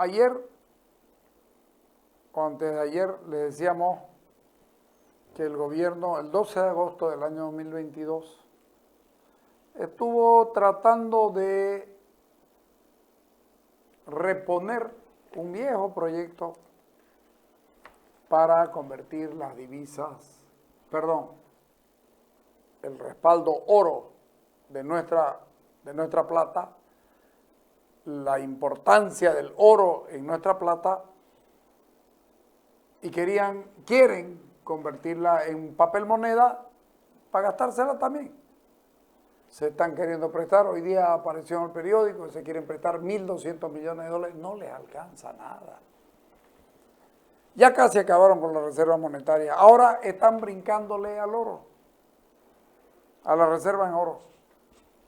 Ayer o antes de ayer le decíamos que el gobierno, el 12 de agosto del año 2022, estuvo tratando de reponer un viejo proyecto para convertir las divisas, el respaldo oro de nuestra plata, la importancia del oro en nuestra plata, y quieren convertirla en papel moneda para gastársela también. Se están queriendo prestar, hoy día apareció en el periódico que se quieren prestar 1.200 millones de dólares, no les alcanza nada. Ya casi acabaron con la reserva monetaria, ahora están brincándole al oro, a la reserva en oro.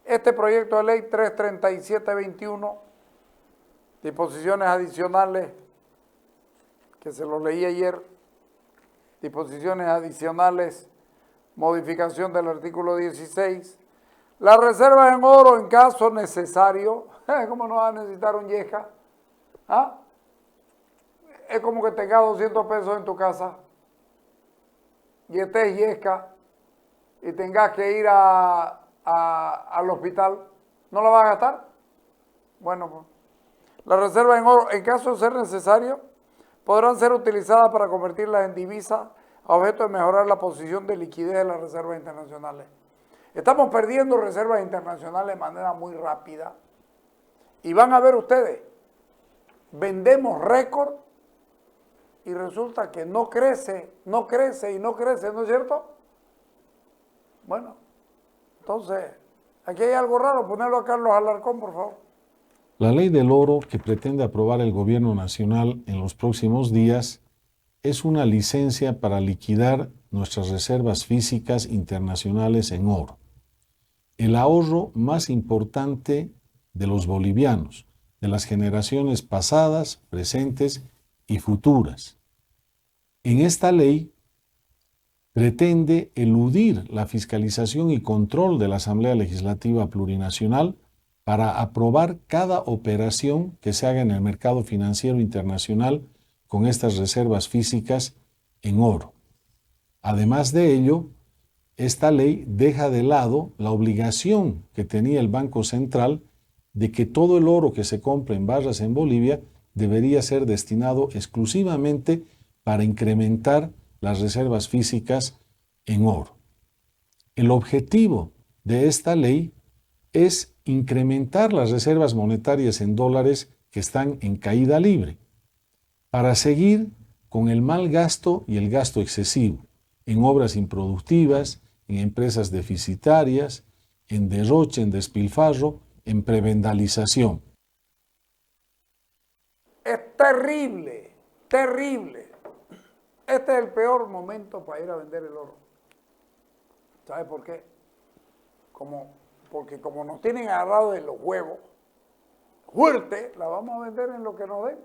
Este proyecto de ley 33721, disposiciones adicionales, que se los leí ayer, disposiciones adicionales, modificación del artículo 16, la reserva en oro en caso necesario. ¿Cómo no va a necesitar un yesca? ¿Ah? Es como que tengas 200 pesos en tu casa y estés yesca y tengas que ir al hospital. ¿No la vas a gastar? Bueno, pues, la reserva en oro, en caso de ser necesario, podrán ser utilizadas para convertirlas en divisas a objeto de mejorar la posición de liquidez de las reservas internacionales. Estamos perdiendo reservas internacionales de manera muy rápida. Y van a ver ustedes, vendemos récord y resulta que no crece, ¿no es cierto? Bueno, entonces, aquí hay algo raro, ponerlo a Carlos Alarcón, por favor. La ley del oro que pretende aprobar el gobierno nacional en los próximos días es una licencia para liquidar nuestras reservas físicas internacionales en oro, el ahorro más importante de los bolivianos, de las generaciones pasadas, presentes y futuras. En esta ley pretende eludir la fiscalización y control de la Asamblea Legislativa Plurinacional para aprobar cada operación que se haga en el mercado financiero internacional con estas reservas físicas en oro. Además de ello, esta ley deja de lado la obligación que tenía el Banco Central de que todo el oro que se compra en barras en Bolivia debería ser destinado exclusivamente para incrementar las reservas físicas en oro. El objetivo de esta ley es incrementar las reservas monetarias en dólares que están en caída libre, para seguir con el mal gasto y el gasto excesivo en obras improductivas, en empresas deficitarias, en derroche, en despilfarro, en prebendalización. Es terrible, terrible. Este es el peor momento para ir a vender el oro. ¿Sabe por qué? Porque como nos tienen agarrados de los huevos, fuerte, la vamos a vender en lo que nos den.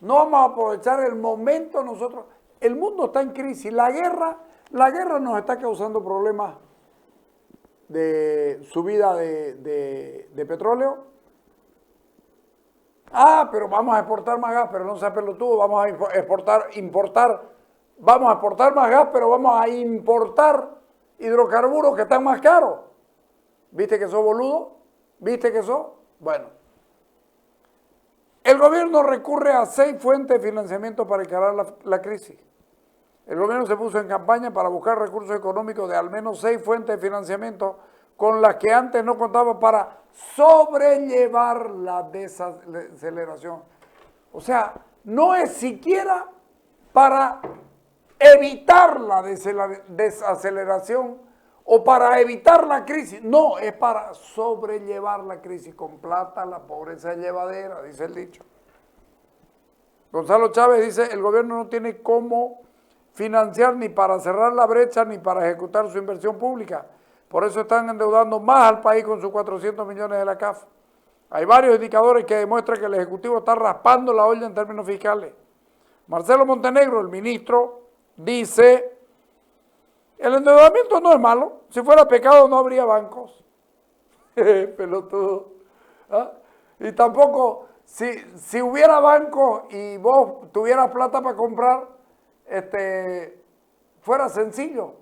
No vamos a aprovechar el momento nosotros. El mundo está en crisis. La guerra nos está causando problemas de subida de petróleo. Pero vamos a exportar más gas, pero no sea pelotudo, vamos a vamos a exportar más gas, pero vamos a importar hidrocarburos que están más caros. ¿Viste que sos boludo? ¿Viste que sos? Bueno. El gobierno recurre a 6 fuentes de financiamiento para encarar la crisis. El gobierno se puso en campaña para buscar recursos económicos de al menos 6 fuentes de financiamiento con las que antes no contaba para sobrellevar la desaceleración. O sea, no es siquiera para evitar la desaceleración o para evitar la crisis. No, es para sobrellevar la crisis. Con plata la pobreza es llevadera, dice el dicho. Gonzalo Chávez dice, el gobierno no tiene cómo financiar ni para cerrar la brecha ni para ejecutar su inversión pública. Por eso están endeudando más al país con sus 400 millones de la CAF. Hay varios indicadores que demuestran que el Ejecutivo está raspando la olla en términos fiscales. Marcelo Montenegro, el ministro, dice, el endeudamiento no es malo, si fuera pecado no habría bancos. Pelotudo. ¿Ah? Y tampoco si hubiera banco y vos tuvieras plata para comprar, fuera sencillo.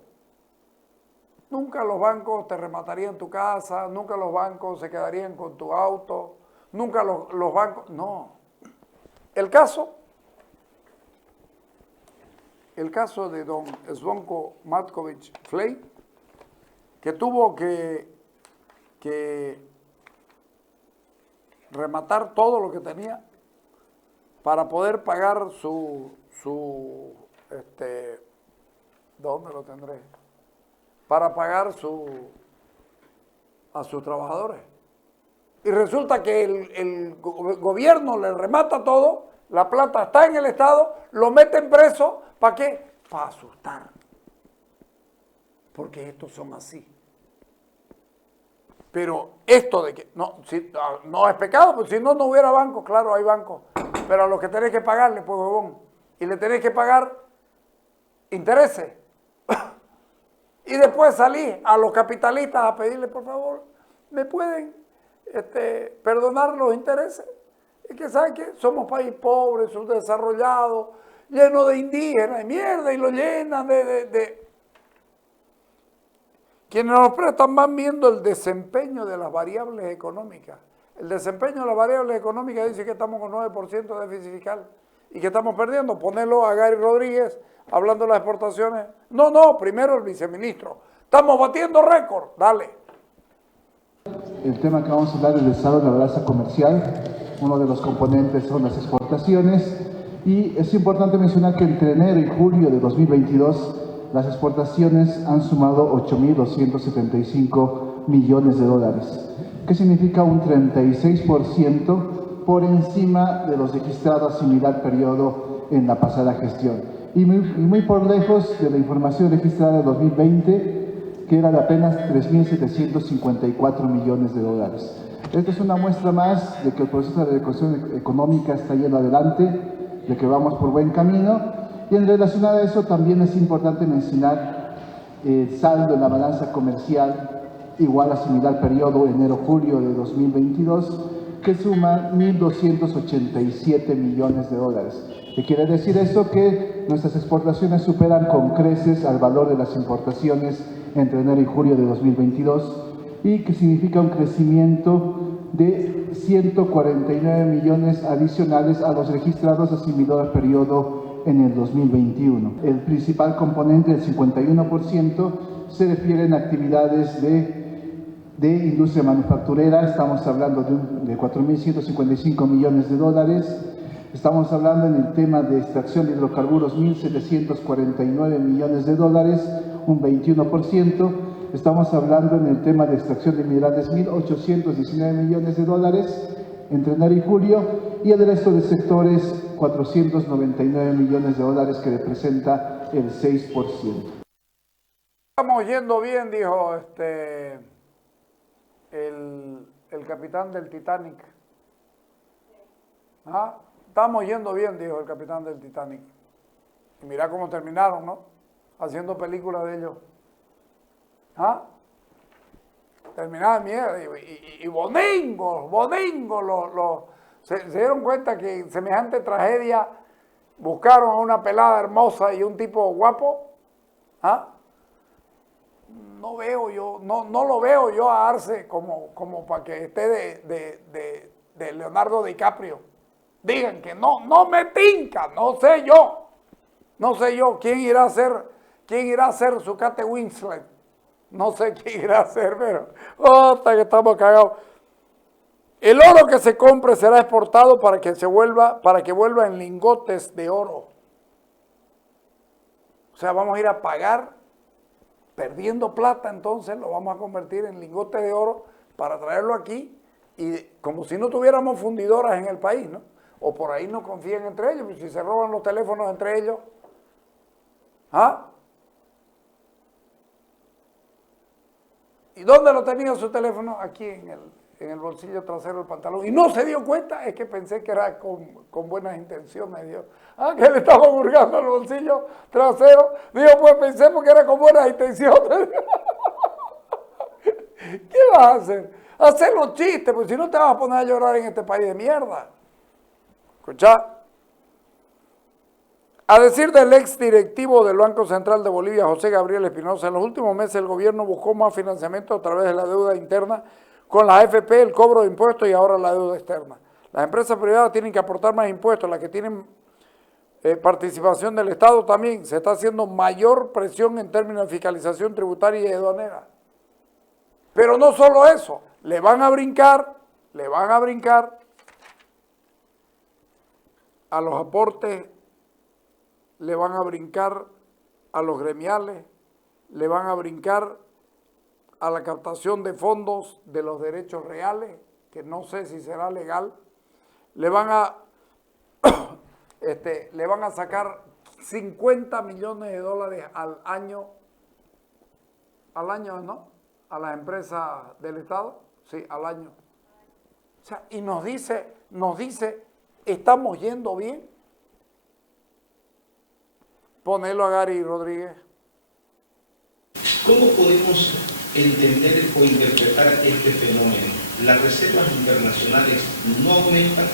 Nunca los bancos te rematarían tu casa, nunca los bancos se quedarían con tu auto, nunca los bancos... No. El caso de don Zvonko Matković Flej, que tuvo que rematar todo lo que tenía para poder pagar ¿dónde lo tendré? Para pagar a sus trabajadores. Y resulta que el gobierno le remata todo, la plata está en el Estado, lo meten preso, ¿para qué? Para asustar. Porque estos son así. Pero esto de que no es pecado, pues si no hubiera bancos, claro, hay bancos, pero a los que tenés que pagarle, pues huevón, y le tenés que pagar intereses. Y después salí a los capitalistas a pedirle, por favor, ¿me pueden perdonar los intereses? Es que, ¿saben qué? Somos país pobre, subdesarrollado, lleno de indígenas y mierda, y lo llenan de... Quienes nos prestan van viendo el desempeño de las variables económicas. El desempeño de las variables económicas dice que estamos con 9% de déficit fiscal y que estamos perdiendo. Ponelo a Gary Rodríguez hablando de las exportaciones. No, primero el viceministro. Estamos batiendo récord, dale. El tema que vamos a hablar es el estado de la balanza comercial. Uno de los componentes son las exportaciones. Y es importante mencionar que entre enero y julio de 2022 las exportaciones han sumado 8.275 millones de dólares, que significa un 36% por encima de los registrados a similar periodo en la pasada gestión. Y muy por lejos de la información registrada de 2020, que era de apenas 3.754 millones de dólares. Esta es una muestra más de que el proceso de reconstrucción económica está yendo adelante, de que vamos por buen camino. Y en relación a eso también es importante mencionar el saldo en la balanza comercial igual a similar periodo enero-julio de 2022, que suma 1.287 millones de dólares. ¿Qué quiere decir eso? Que nuestras exportaciones superan con creces al valor de las importaciones entre enero y julio de 2022 y que significa un crecimiento de 149 millones adicionales a los registrados a similar periodo en el 2021. El principal componente, el 51%, se refiere a actividades de industria manufacturera. Estamos hablando de 4.155 millones de dólares. Estamos hablando en el tema de extracción de hidrocarburos, 1.749 millones de dólares, un 21%. Estamos hablando en el tema de extracción de minerales, 1.819 millones de dólares entre enero y julio, y el resto de sectores, 499 millones de dólares, que representa el 6%. Estamos yendo bien, dijo el capitán del Titanic. ¿Ah? Estamos yendo bien, dijo el capitán del Titanic. Y mira cómo terminaron, ¿no? Haciendo películas de ellos. ¿Ah? Terminaban mierda. Y boningos, se dieron cuenta que semejante tragedia, buscaron a una pelada hermosa y un tipo guapo. ¿Ah? No lo veo yo a Arce como para que esté de Leonardo DiCaprio. Digan que no me tinca, no sé yo quién irá a ser su Kate Winslet. No sé quién irá a ser, pero hasta que estamos cagados. El oro que se compre será exportado para que vuelva en lingotes de oro. O sea, vamos a ir a pagar perdiendo plata, entonces lo vamos a convertir en lingotes de oro para traerlo aquí, y como si no tuviéramos fundidoras en el país, ¿no? O por ahí no confían entre ellos, si se roban los teléfonos entre ellos. ¿Ah? ¿Y dónde lo tenía su teléfono? Aquí en el bolsillo trasero del pantalón. Y no se dio cuenta, es que pensé que era con buenas intenciones, Dios. Que le estaba hurgando el bolsillo trasero. Digo, pues pensé porque era con buenas intenciones. ¿Qué vas a hacer? Hacer los chistes, porque si no te vas a poner a llorar en este país de mierda. Escuchá. A decir del ex directivo del Banco Central de Bolivia, José Gabriel Espinosa, en los últimos meses el gobierno buscó más financiamiento a través de la deuda interna con la AFP, el cobro de impuestos y ahora la deuda externa. Las empresas privadas tienen que aportar más impuestos, las que tienen participación del Estado también. Se está haciendo mayor presión en términos de fiscalización tributaria y aduanera. Pero no solo eso, le van a brincar a los aportes, le van a brincar a los gremiales, le van a brincar a la captación de fondos de los derechos reales, que no sé si será legal, le van a sacar 50 millones de dólares al año, ¿no? A las empresas del Estado, sí, al año. O sea, y nos dice, ¿estamos yendo bien? Ponelo a Gary Rodríguez. ¿Cómo podemos entender o interpretar este fenómeno? Las reservas internacionales no aumentan,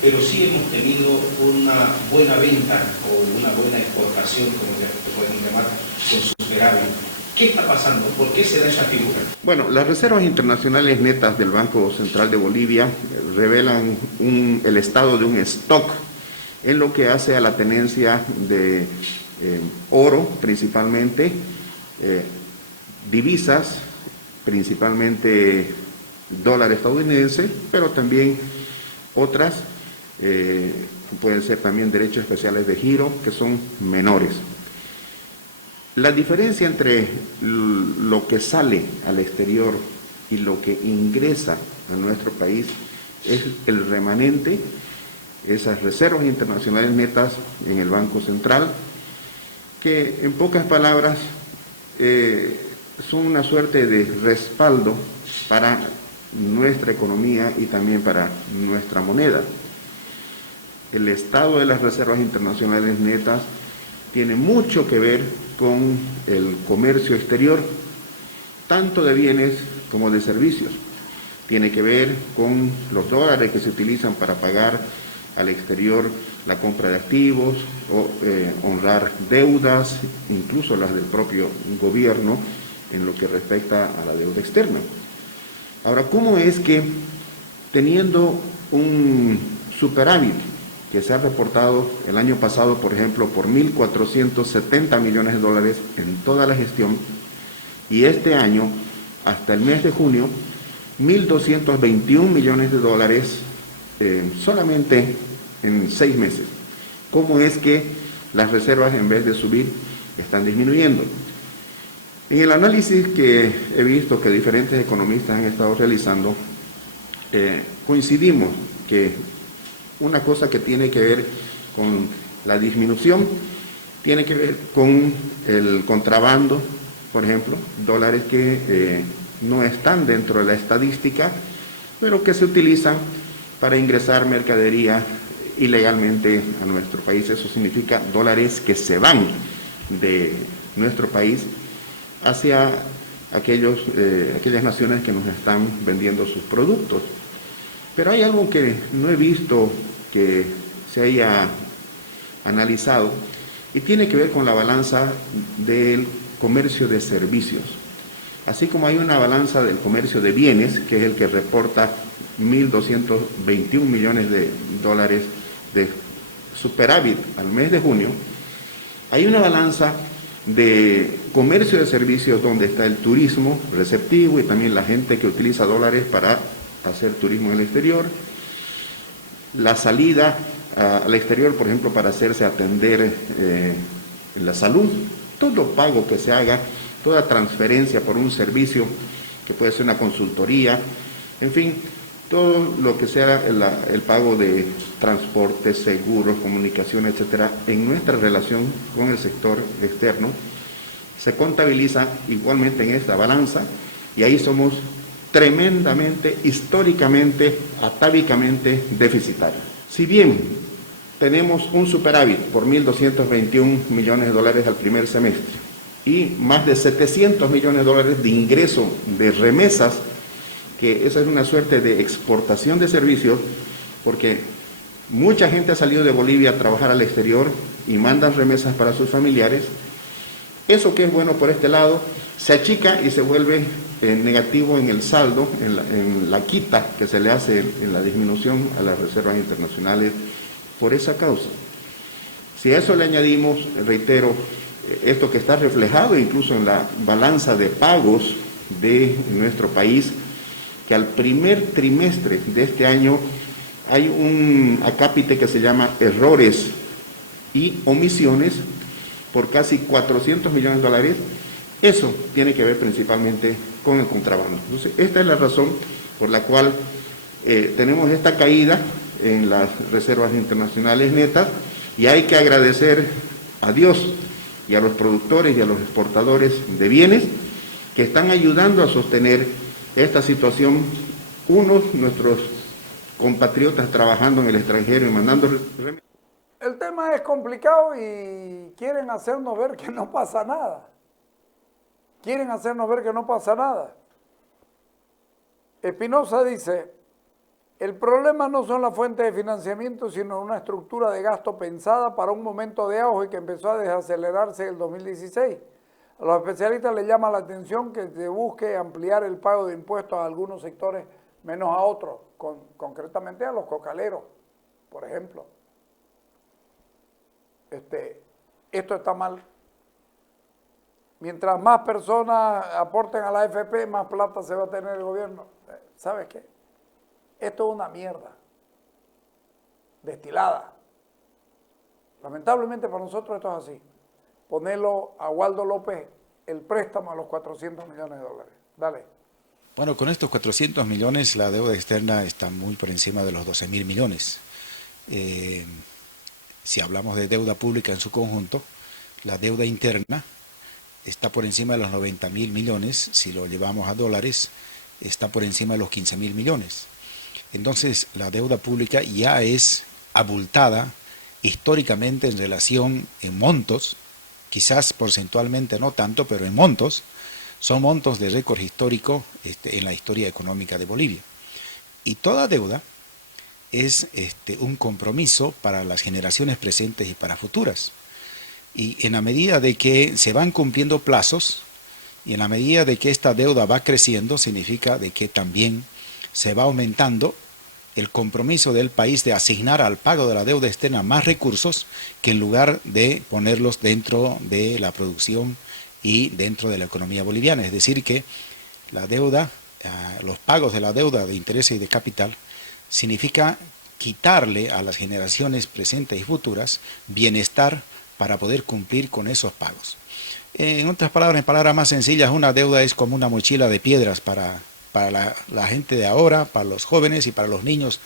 pero sí hemos tenido una buena venta o una buena exportación, como se pueden llamar, con superávit. ¿Qué está pasando? ¿Por qué se da esa figura? Bueno, las reservas internacionales netas del Banco Central de Bolivia revelan el estado de un stock en lo que hace a la tenencia de oro, principalmente, divisas, principalmente dólar estadounidense, pero también otras, pueden ser también derechos especiales de giro, que son menores. La diferencia entre lo que sale al exterior y lo que ingresa a nuestro país es el remanente, esas reservas internacionales netas en el Banco Central, que en pocas palabras son una suerte de respaldo para nuestra economía y también para nuestra moneda. El estado de las reservas internacionales netas tiene mucho que ver con el comercio exterior, tanto de bienes como de servicios. Tiene que ver con los dólares que se utilizan para pagar al exterior la compra de activos, o honrar deudas, incluso las del propio gobierno, en lo que respecta a la deuda externa. Ahora, ¿cómo es que teniendo un superávit que se ha reportado el año pasado, por ejemplo, por 1.470 millones de dólares en toda la gestión, y este año, hasta el mes de junio, 1.221 millones de dólares solamente en 6 meses? ¿Cómo es que las reservas, en vez de subir, están disminuyendo? En el análisis que he visto que diferentes economistas han estado realizando, coincidimos que una cosa que tiene que ver con la disminución tiene que ver con el contrabando, por ejemplo, dólares que no están dentro de la estadística, pero que se utilizan para ingresar mercadería ilegalmente a nuestro país. Eso significa dólares que se van de nuestro país hacia aquellas naciones que nos están vendiendo sus productos. Pero hay algo que no he visto que se haya analizado y tiene que ver con la balanza del comercio de servicios. Así como hay una balanza del comercio de bienes, que es el que reporta 1.221 millones de dólares de superávit al mes de junio, hay una balanza de comercio de servicios donde está el turismo receptivo y también la gente que utiliza dólares para hacer turismo en el exterior, la salida al exterior, por ejemplo, para hacerse atender en la salud, todo pago que se haga, toda transferencia por un servicio que puede ser una consultoría, en fin, todo lo que sea el pago de transporte, seguros, comunicación, etcétera, en nuestra relación con el sector externo, se contabiliza igualmente en esta balanza y ahí somos tremendamente, históricamente, atávicamente deficitarios. Si bien tenemos un superávit por 1.221 millones de dólares al primer semestre y más de 700 millones de dólares de ingreso de remesas, que esa es una suerte de exportación de servicios, porque Mucha gente ha salido de Bolivia a trabajar al exterior y mandan remesas para sus familiares. Eso que es bueno por este lado, se achica y se vuelve negativo en el saldo, en la quita que se le hace en la disminución a las reservas internacionales por esa causa. Si a eso le añadimos, reitero, esto que está reflejado incluso en la balanza de pagos de nuestro país, que al primer trimestre de este año hay un acápite que se llama errores y omisiones por casi 400 millones de dólares. Eso tiene que ver principalmente con el contrabando. Entonces, esta es la razón por la cual tenemos esta caída en las reservas internacionales netas, y hay que agradecer a Dios y a los productores y a los exportadores de bienes que están ayudando a sostener esta situación. Unos, nuestros compatriotas trabajando en el extranjero y mandando remesas. El tema es complicado y quieren hacernos ver que no pasa nada. Quieren hacernos ver que no pasa nada. Espinosa dice, el problema no son las fuentes de financiamiento, sino una estructura de gasto pensada para un momento de auge que empezó a desacelerarse en el 2016. A los especialistas les llama la atención que se busque ampliar el pago de impuestos a algunos sectores menos a otros, concretamente a los cocaleros, por ejemplo. Esto está mal. Mientras más personas aporten a la AFP, más plata se va a tener el gobierno. ¿Sabes qué? Esto es una mierda destilada. Lamentablemente para nosotros esto es así. Ponerlo a Waldo López el préstamo a los 400 millones de dólares. Dale. Bueno, con estos 400 millones la deuda externa está muy por encima de los 12.000 millones. Si hablamos de deuda pública en su conjunto, la deuda interna está por encima de los 90.000 millones. Si lo llevamos a dólares, está por encima de los 15.000 millones. Entonces, la deuda pública ya es abultada históricamente en relación en montos, quizás porcentualmente no tanto, pero en montos, son montos de récord histórico en la historia económica de Bolivia. Y toda deuda es un compromiso para las generaciones presentes y para futuras. Y en la medida de que se van cumpliendo plazos, y en la medida de que esta deuda va creciendo, significa de que también se va aumentando el compromiso del país de asignar al pago de la deuda externa más recursos que en lugar de ponerlos dentro de la producción y dentro de la economía boliviana. Es decir, que la deuda, los pagos de la deuda de intereses y de capital significa quitarle a las generaciones presentes y futuras bienestar para poder cumplir con esos pagos. En otras palabras, en palabras más sencillas, una deuda es como una mochila de piedras para la gente de ahora, para los jóvenes y para los niños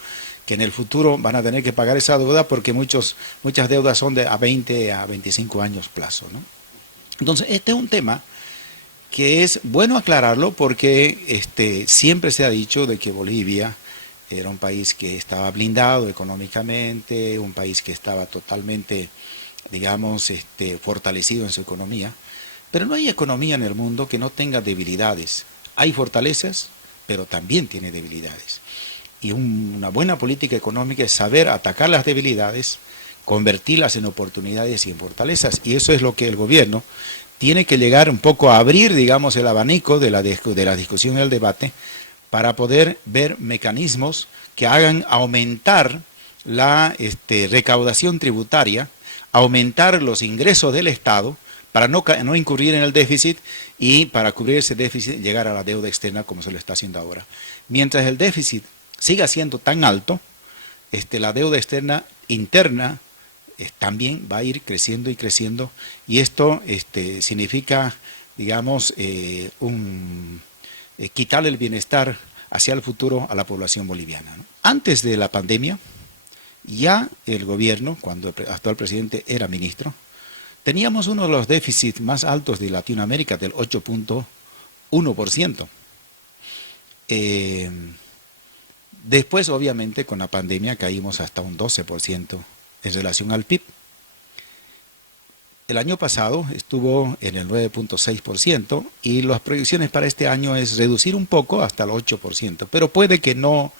que en el futuro van a tener que pagar esa deuda, porque muchas deudas son de a 20 a 25 años plazo, ¿no? Entonces, este es un tema que es bueno aclararlo, porque siempre se ha dicho de que Bolivia era un país que estaba blindado económicamente, un país que estaba totalmente, digamos, fortalecido en su economía. Pero no hay economía en el mundo que no tenga debilidades. Hay fortalezas, pero también tiene debilidades. Y una buena política económica es saber atacar las debilidades, convertirlas en oportunidades y en fortalezas. Y eso es lo que el gobierno tiene que llegar un poco a abrir, digamos, el abanico de la discusión y el debate, para poder ver mecanismos que hagan aumentar la recaudación tributaria, aumentar los ingresos del Estado, para no incurrir en el déficit, y para cubrir ese déficit llegar a la deuda externa como se lo está haciendo ahora. Mientras el déficit siga siendo tan alto, la deuda externa interna también va a ir creciendo y creciendo, y esto significa, digamos, quitarle el bienestar hacia el futuro a la población boliviana, ¿no? Antes de la pandemia, ya el gobierno, cuando el actual presidente era ministro, teníamos uno de los déficits más altos de Latinoamérica, del 8.1%. Después, obviamente, con la pandemia caímos hasta un 12% en relación al PIB. El año pasado estuvo en el 9.6%, y las proyecciones para este año es reducir un poco hasta el 8%, pero puede que no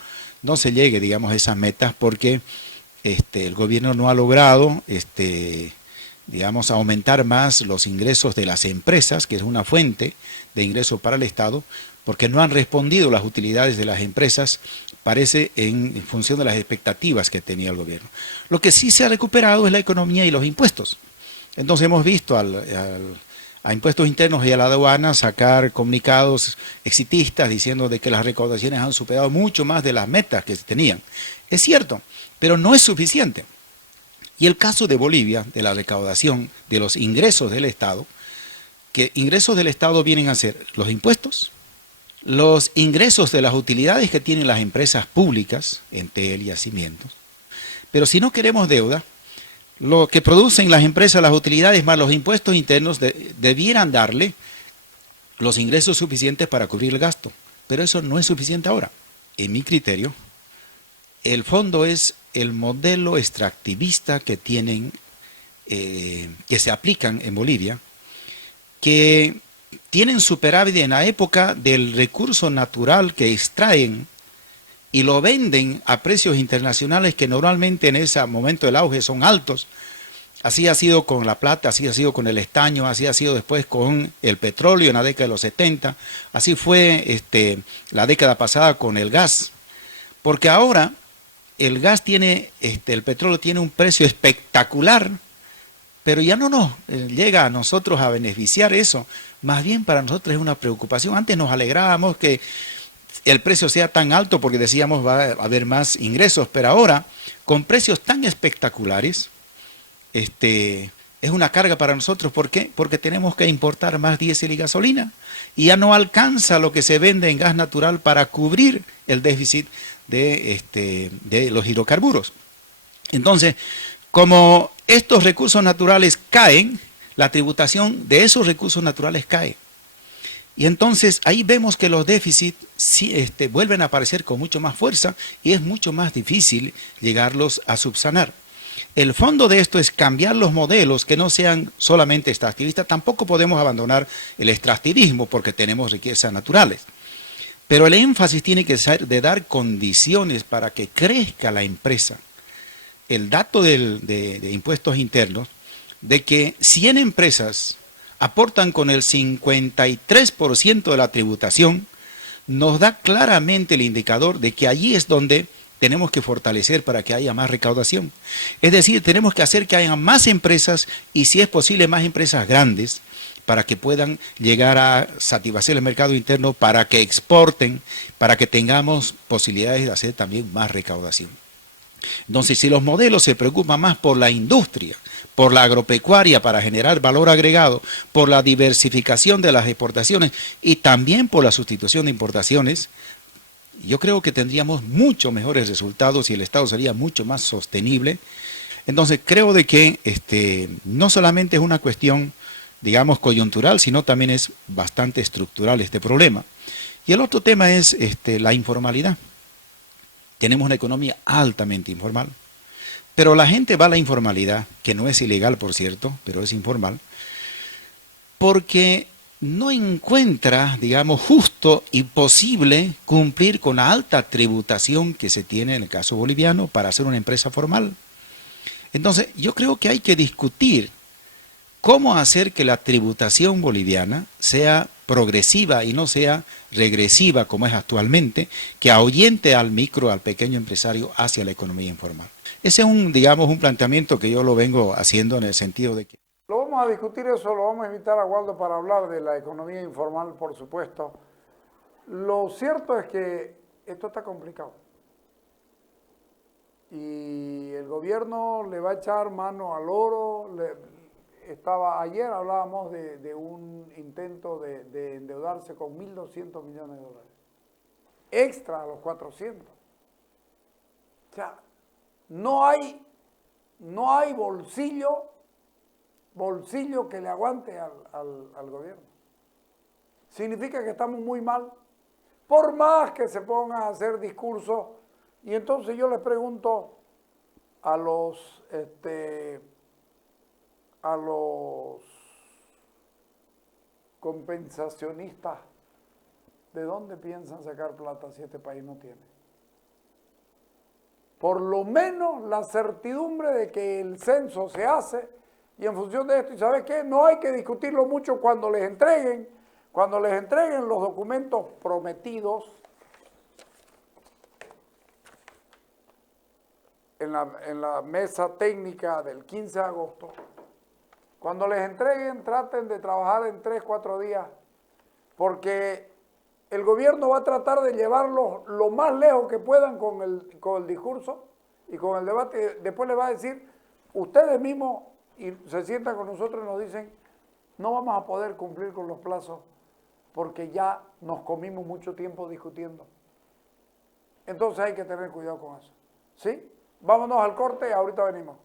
se llegue, digamos, a esas metas, porque el gobierno no ha logrado digamos, aumentar más los ingresos de las empresas, que es una fuente de ingresos para el Estado, porque no han respondido las utilidades de las empresas, parece, en función de las expectativas que tenía el gobierno. Lo que sí se ha recuperado es la economía y los impuestos. Entonces hemos visto a impuestos internos y a la aduana sacar comunicados exitistas diciendo de que las recaudaciones han superado mucho más de las metas que se tenían. Es cierto, pero no es suficiente. Y el caso de Bolivia, de la recaudación de los ingresos del Estado, que ingresos del Estado vienen a ser los impuestos, los ingresos de las utilidades que tienen las empresas públicas, Entel y Yacimientos. Pero si no queremos deuda, lo que producen las empresas, las utilidades más los impuestos internos, debieran darle los ingresos suficientes para cubrir el gasto. Pero eso no es suficiente ahora. En mi criterio, el fondo es el modelo extractivista que tienen, que se aplican en Bolivia, que tienen superávit en la época del recurso natural que extraen y lo venden a precios internacionales que normalmente en ese momento del auge son altos. Así ha sido con la plata, así ha sido con el estaño, así ha sido después con el petróleo en la década de los 70, así fue la década pasada con el gas. Porque ahora el gas tiene, el petróleo tiene un precio espectacular, pero ya no nos llega a nosotros a beneficiar eso. Más bien para nosotros es una preocupación. Antes nos alegrábamos que el precio sea tan alto porque decíamos va a haber más ingresos, pero ahora con precios tan espectaculares, es una carga para nosotros. ¿Por qué? Porque tenemos que importar más diésel y gasolina y ya no alcanza lo que se vende en gas natural para cubrir el déficit de los hidrocarburos. Entonces, como estos recursos naturales caen, la tributación de esos recursos naturales cae. Y entonces ahí vemos que los déficits vuelven a aparecer con mucho más fuerza y es mucho más difícil llegarlos a subsanar. El fondo de esto es cambiar los modelos que no sean solamente extractivistas. Tampoco podemos abandonar el extractivismo porque tenemos riquezas naturales. Pero el énfasis tiene que ser de dar condiciones para que crezca la empresa. El dato de impuestos internos, de que 100 empresas aportan con el 53% de la tributación, nos da claramente el indicador de que allí es donde tenemos que fortalecer para que haya más recaudación. Es decir, tenemos que hacer que haya más empresas y, si es posible, más empresas grandes para que puedan llegar a satisfacer el mercado interno, para que exporten, para que tengamos posibilidades de hacer también más recaudación. Entonces, si los modelos se preocupan más por la industria, por la agropecuaria para generar valor agregado, por la diversificación de las exportaciones y también por la sustitución de importaciones, yo creo que tendríamos mucho mejores resultados y el Estado sería mucho más sostenible. Entonces, creo de que no solamente es una cuestión, digamos, coyuntural, sino también es bastante estructural este problema. Y el otro tema es la informalidad. Tenemos una economía altamente informal, pero la gente va a la informalidad, que no es ilegal, por cierto, pero es informal, porque no encuentra, digamos, justo y posible cumplir con la alta tributación que se tiene en el caso boliviano para hacer una empresa formal. Entonces, yo creo que hay que discutir cómo hacer que la tributación boliviana sea progresiva y no sea regresiva como es actualmente, que ahuyente al micro, al pequeño empresario hacia la economía informal. Ese es un planteamiento que yo lo vengo haciendo en el sentido de que... Lo vamos a discutir eso, lo vamos a invitar a Waldo para hablar de la economía informal, por supuesto. Lo cierto es que esto está complicado. Y el gobierno le va a echar mano al oro. Ayer hablábamos de un intento de endeudarse con 1.200 millones de dólares. Extra a los 400. O sea, no hay bolsillo que le aguante al gobierno. Significa que estamos muy mal, por más que se pongan a hacer discursos. Y entonces yo les pregunto a los compensacionistas, ¿de dónde piensan sacar plata si este país no tiene? por lo menos la certidumbre de que el censo se hace y en función de esto, ¿y sabes qué? No hay que discutirlo mucho cuando les entreguen los documentos prometidos en la mesa técnica del 15 de agosto. Cuando les entreguen, traten de trabajar en 3, 4 días, porque el gobierno va a tratar de llevarlos lo más lejos que puedan con el discurso y con el debate. Después les va a decir, ustedes mismos, y se sientan con nosotros y nos dicen, no vamos a poder cumplir con los plazos porque ya nos comimos mucho tiempo discutiendo. Entonces hay que tener cuidado con eso. ¿Sí? Vámonos al corte, ahorita venimos.